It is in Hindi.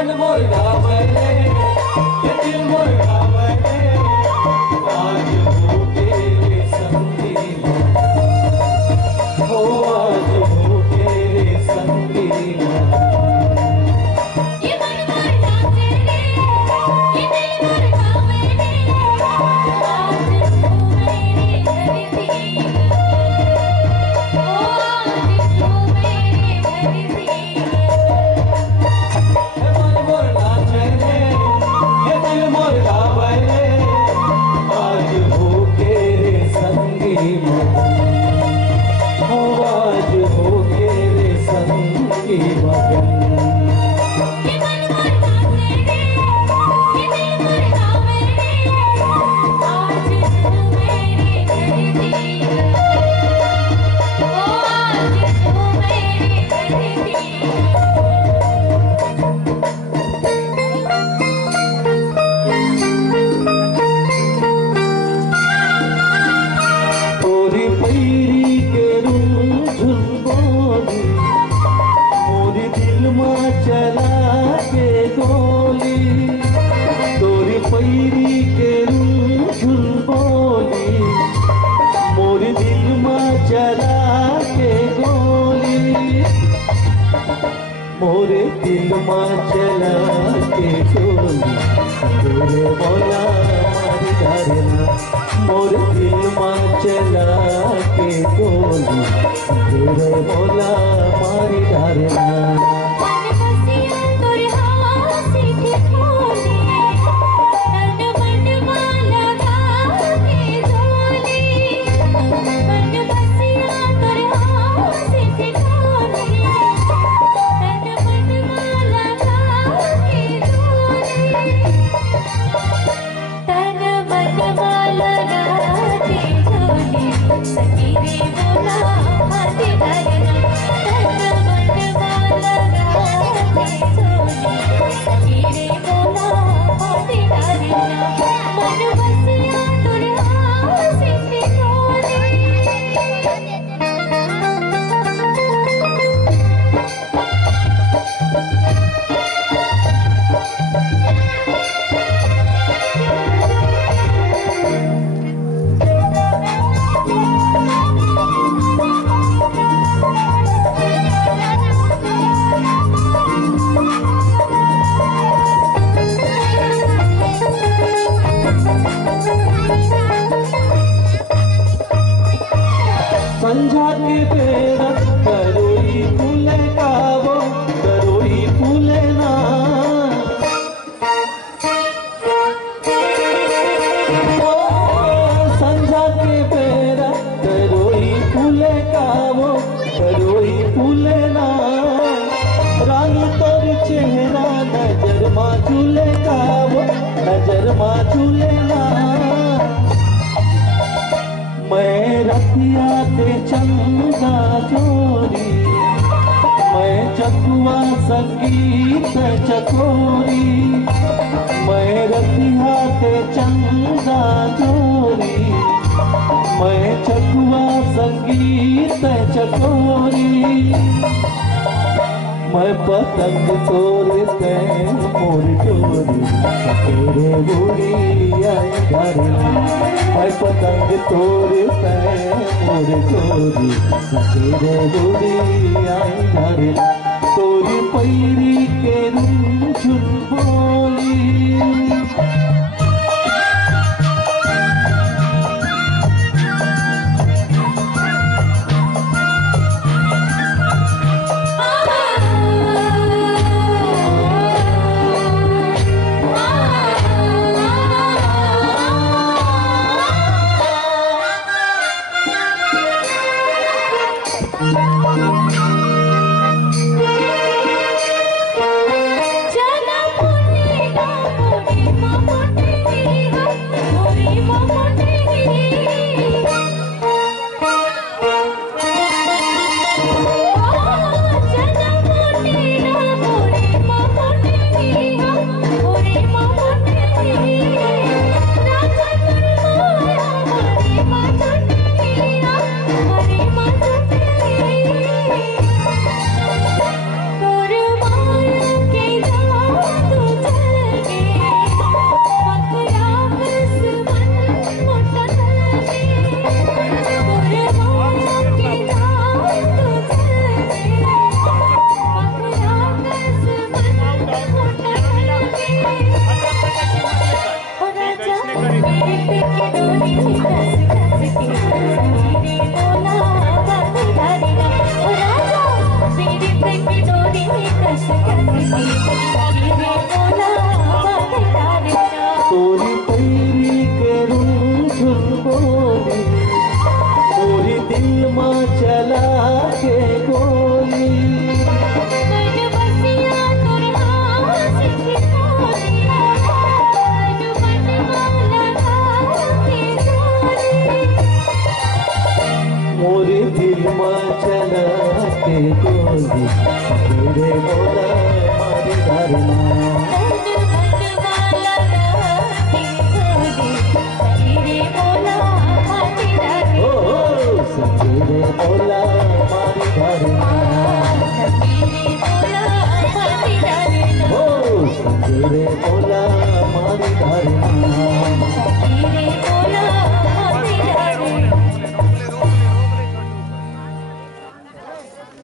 मन मोर गावे रे, ये दिल मोर गावे रे, आज हो तेरे संगी हो, आज हो तेरे संगी। ये मन मोर गावे रे, ये दिल मोर गावे रे, आज हो मेरे घर दी ओ, आज हो मेरे घर दी। मन मोर नाचे रे, ये दिल मोर गावे रे, आज हो तेरे संगी हो, आज हो तेरे संगी मगन। ये मन मोर गावे रे, ये दिल मोर गावे रे, आज हो मेरे घर दी ओ, आज हो मेरे घर दी। तोरी पैरी के रूझुन बोली, मोरी दिल में चला के गोली। तोरी पैरी के रूझुन बोली, मोरी दिल में चला के गोली। मोरे दिल में चला के गोली, तेरे बोला मारी धरना। मोर दिल में चला के गोली, तेरे बोला मारी धरना। मन बसिया तोर हासी के खोले, तन मन माला गावे झोली। मन बसिया तोर हासी के खोले, तन मन माला गावे झोली। तन मन माला गावे झोली, सखी रे बोला हाथी धरना। तन मन माला गावे झोली, सखी रे बोला हाथी धरना। मन बसिया तोर हासी के खोले। संझा के बेरा करोई फूले कावो, करोई फूले ना। ओ संझा के बेरा करोई फूले कावो, करोई फूले ना। रानी तोर चेहरा नजर माँ झूले कावो, नजर माँ झूले ना। मैं रतिया ते चंदा चोरी, मैं चकुआ संगीत चकोरी। मैं रतिया ते चंदा चोरी, मैं चकुआ संगीत चकोरी। मैं पतंग तोड़ते मोर चोरी, तेरे बुरी आई धरना। मैं पतंग तोड़ते मोर चोरी, तेरे बुरी आई धरना। तोरी पैरी के रूझुन बोली, દિલમાં ચલાતે ગોલી તેરે બોલા મારી ધારમાં સજીરે બોલા મારી ધારમાં સજીરે બોલા મારી ધારમાં